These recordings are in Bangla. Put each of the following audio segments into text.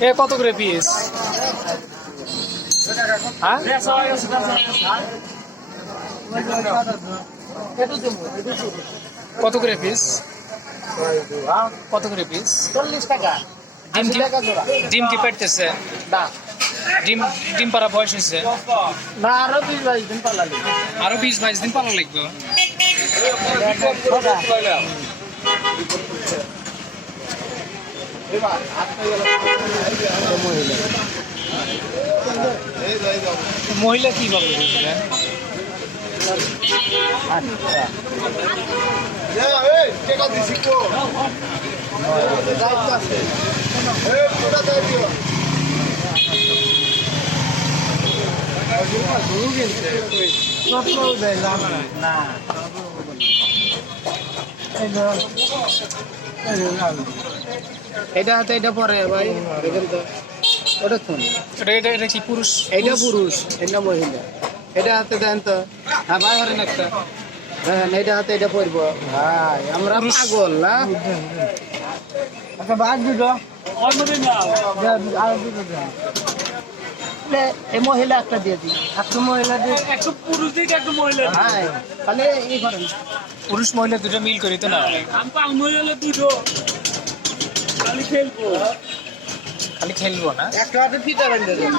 এ কত করে পিস হ্যাঁ? কত করে পিস কত করে পিস চল্লিশ টাকা ডিম কি ডিম কি পেটতেছে? না। ডিম ডিম পাড়া বয়স হয়েছে? না আরও বিশ বাইশ দিন পালালি আরও বিশ বাইশ দিন পালা লাগবে? মহিলা কি পাবে বুঝলেন না এটা হাতে এটা পরে ভাই। দেখেন তো ওটা কোন এটা এটা এটা কি পুরুষ? এটা পুরুষ এটা মহিলা। এটা হাতে দেন তো। হ্যাঁ ভাই ধরেন একটা। দেখেন এটা হাতে এটা পরব। ভাই আমরা। পাগল না? আচ্ছা বাদ দুটো। এই মহিলা একটা দিয়ে দিই। একটা মহিলা দিয়ে একটু পুরুষ দিকে একটু মহিলা হ্যাঁ তাহলে ই করেন পুরুষ মহিলা দুটো মিল করি তো না? খালি খেলব। না? একটা হাতে বেঁধে দেন।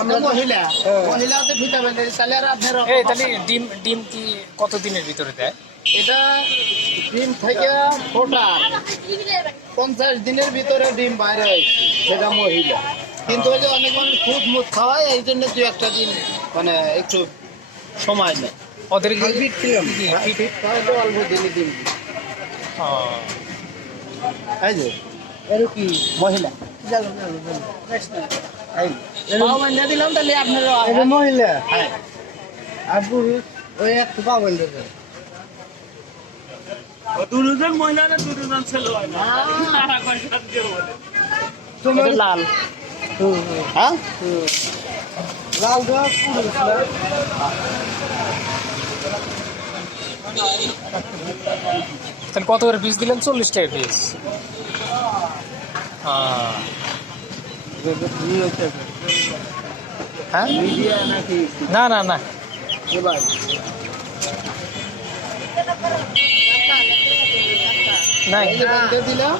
আমরা মহিলা মহিলা হাতে ফিতা বেঁধে দিই, তাহলে আর আপনার এই তাহলে ডিম ডিম কি কত দিনের ভিতরে দেয়? এটা ডিম থেকে পঞ্চাশ দিনের ভিতরে ডিম বাইরে হয়েছে সেটা মহিলা। কিন্তু ওই যে অনেক মানুষ খুদ মুখ খাওয়ায় এই জন্য দু একটা দিন মানে একটু সময় নেয়। ওদের কি ফিট ছিলাম খাওয়াতে অল্প দিনই ডিম এই যে এর কি মহিলা? পাও বান্ধা দিলাম তাহলে আপনারা এটা মহিলা। হ্যাঁ। আর পুরুষ ওই একটু পাও বান্ধা দেন দুজন মহিলা না দুজন ছেলে হয় না? তোমার লাল। হ্যাঁ? তাহলে কত করে পিস দিলেন? চল্লিশ টাকা পিস হ্যাঁ? নাকি না না। না নাই দিলাম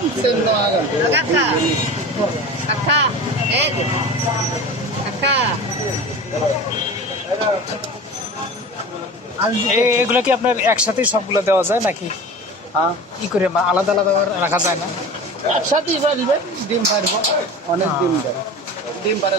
সেম নেওয়া গেল Kakak. Kakak. Eh. Kakak. এ- এগুলো কি আপনার একসাথেই সবগুলো দেওয়া যায় নাকি হ্যাঁ ই করে আলাদা আলাদা রাখা যায় না একসাথেই পারবে ডিম পারব অনেক ডিম দেয় ডিম পারে